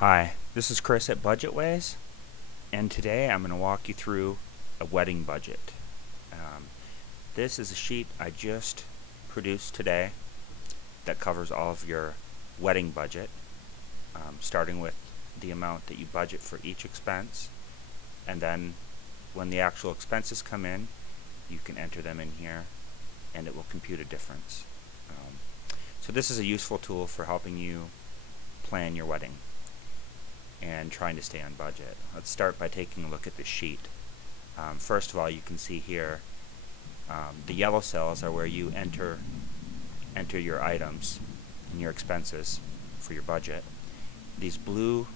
Hi, this is Chris at Budgetways, and today I'm going to walk you through a wedding budget. Um, this is a sheet I just produced today that covers all of your wedding budget, starting with the amount that you budget for each expense, and then when the actual expenses come in, you can enter them in here, and it will compute a difference. So this is a useful tool for helping you plan your wedding and trying to stay on budget. Let's start by taking a look at the sheet. First of all, you can see here the yellow cells are where you enter your items and your expenses for your budget. These blue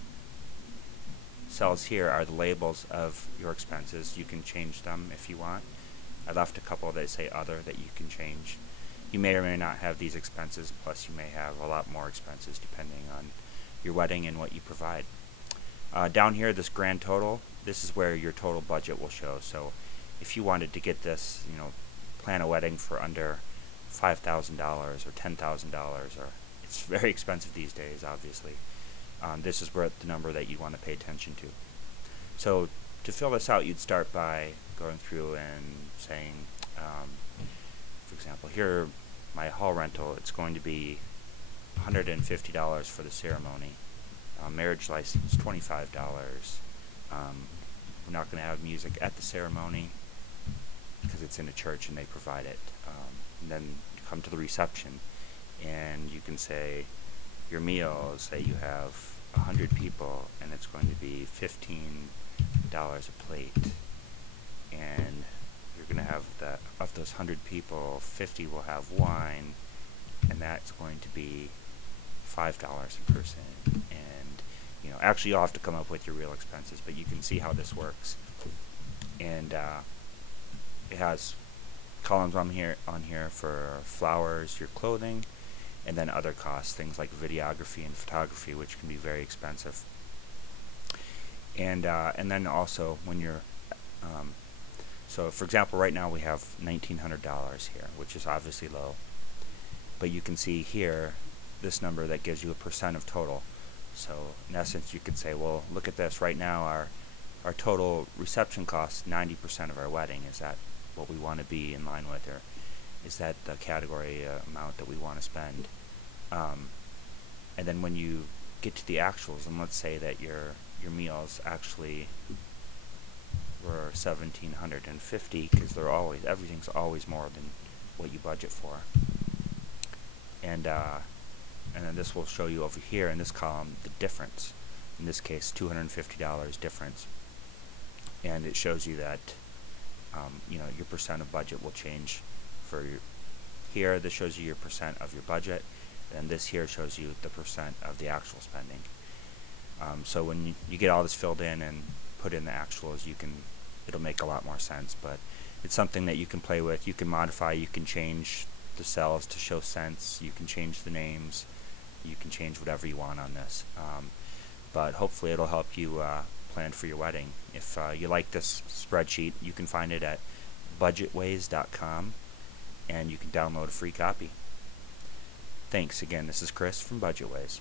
cells here are the labels of your expenses. You can change them if you want. I left a couple that say other that you can change. You may or may not have these expenses, plus you may have a lot more expenses depending on your wedding and what you provide. Down here, this grand total, this is where your total budget will show. So if you wanted to get this, plan a wedding for under $5,000 or $10,000, or it's very expensive these days, obviously, this is where the number that you want to pay attention to. So to fill this out, you'd start by going through and saying, for example, here, my hall rental, it's going to be $150 for the ceremony. Marriage license, $25. We're not going to have music at the ceremony because it's in a church and they provide it. And then you come to the reception and you can say your meals, say you have 100 people and it's going to be $15 a plate. And you're going to have of those 100 people, 50 will have wine, and that's going to be $5 a person. And actually you'll have to come up with your real expenses, but you can see how this works. And it has columns on here for flowers, your clothing, and then other costs, things like videography and photography, which can be very expensive. And then also when you're so for example, right now we have $1,900 here, which is obviously low, but you can see here this number that gives you a percent of total. So in essence, you could say, well, look at this. Right now, our total reception costs 90% of our wedding. Is that what we want to be in line with, or is that the category amount that we want to spend? And then when you get to the actuals, and let's say that your meals actually were $1,750, because everything's always more than what you budget for. And then this will show you over here in this column the difference. In this case, $250 difference. And it shows you that your percent of budget will change for here. This shows you your percent of your budget, and this here shows you the percent of the actual spending. So when you get all this filled in and put in the actuals, it'll make a lot more sense. But it's something that you can play with. You can modify. You can change the cells to show sense. You can change the names. You can change whatever you want on this. But hopefully it'll help you plan for your wedding. If you like this spreadsheet, you can find it at budgetways.com, and you can download a free copy. Thanks again. This is Chris from Budgetways.